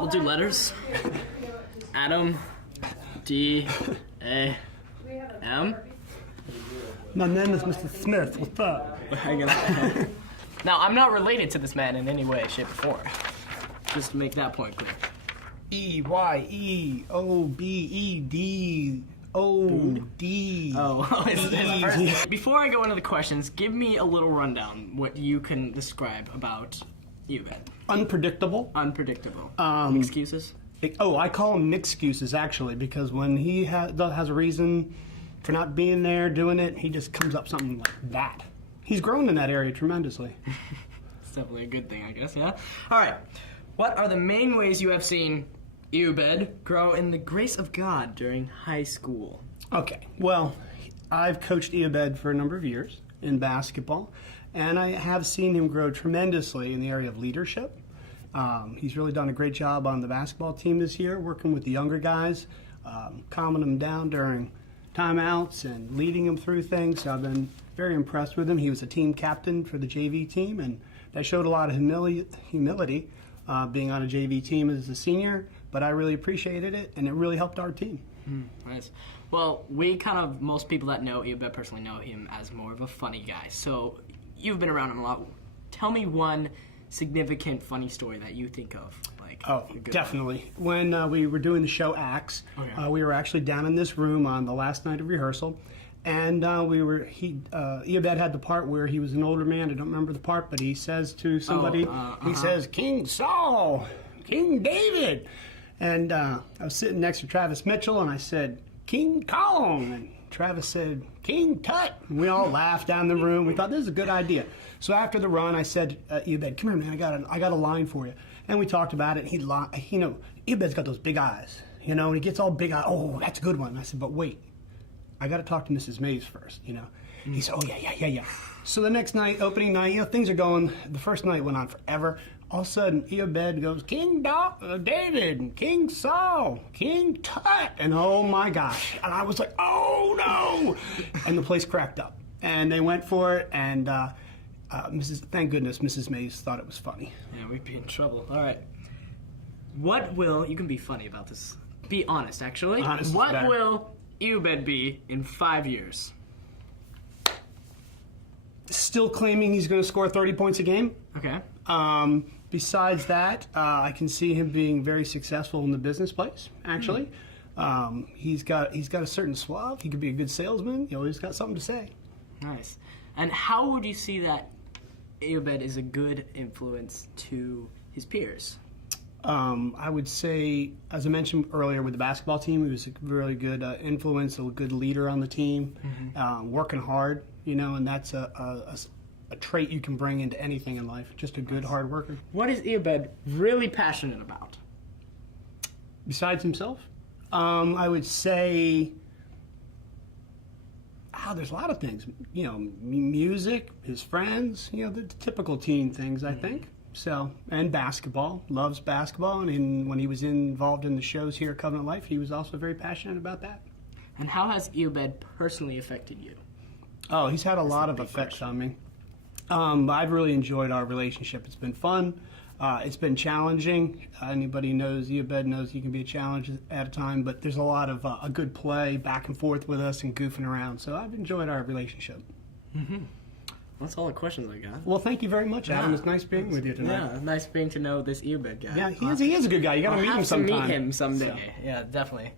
We'll do letters. Adam, D, A, M. My name is Mr. Smith. What's up? Now, I'm not related to this man in any way, shape, or form. Just to make that point clear. Eyeobed. Oh, before I go into the questions, give me a little rundown what you can describe about Eyobed. Unpredictable. Unpredictable. Excuses? I call him excuses, actually, because when he has a reason for not being there, doing it, he just comes up something like that. He's grown in that area tremendously. It's definitely a good thing, I guess, yeah? All right. What are the main ways you have seen Eyobed grow in the grace of God during high school? Okay, well, I've coached Eyobed for a number of years in basketball, and I have seen him grow tremendously in the area of leadership. He's really done a great job on the basketball team this year, working with the younger guys, calming them down during timeouts and leading them through things. So I've been very impressed with him. He was a team captain for the JV team, and that showed a lot of humility being on a JV team as a senior, but I really appreciated it, and it really helped our team. Nice. Well, most people that know Eyobed personally know him as more of a funny guy. So you've been around him a lot. Tell me one significant funny story that you think of. Definitely. When we were doing the show Acts, we were actually down in this room on the last night of rehearsal, and Eyobed had the part where he was an older man. I don't remember the part, but he says to somebody, he says, "King Saul, King David," and I was sitting next to Travis Mitchell, and I said, "King Kong," and Travis said, "King Tut." And we all laughed down the room. We thought this is a good idea. So after the run, I said, "Eyobed, come here, man. I got a line for you." And we talked about it. Eyobed's got those big eyes, and he gets all big eyes. Oh, that's a good one. And I said, "But wait, I got to talk to Mrs. Mays first." He said, "Oh yeah." So the next night, opening night, things are going. The first night went on forever. All of a sudden, Eyobed goes, "King David, King Saul, King Tut," and oh my gosh! And I was like, "Oh no!" And the place cracked up, and they went for it, and thank goodness Mrs. Mays thought it was funny. Yeah, we'd be in trouble. All right. You can be funny about this. Be honest, actually. What will Eyobed be in 5 years? Still claiming he's going to score 30 points a game. Okay. Besides that, I can see him being very successful in the business place, actually. He's got a certain suave. He could be a good salesman. He's got something to say. Nice. And how would you see that Eyobed is a good influence to his peers? I would say, as I mentioned earlier with the basketball team, he was a really good influence, a good leader on the team, working hard, and that's a trait you can bring into anything in life, just a good hard worker. What is Eyobed really passionate about? Besides himself? I would say, there's a lot of things, music, his friends, the typical teen things, I think. So, and basketball, loves basketball, and when he was involved in the shows here at Covenant Life, he was also very passionate about that. And how has Eyobed personally affected you? Oh, he's had a lot of effects on me. I've really enjoyed our relationship. It's been fun. It's been challenging. Anybody knows Eyobed knows he can be a challenge at a time, but there's a lot of a good play back and forth with us and goofing around. So I've enjoyed our relationship. That's all the questions I got. Well, thank you very much, Adam. It's nice being with you tonight. Yeah, nice being to know this Eyobed guy. Yeah, he is a good guy. You got to meet him sometime. Meet him someday. So. Yeah, definitely.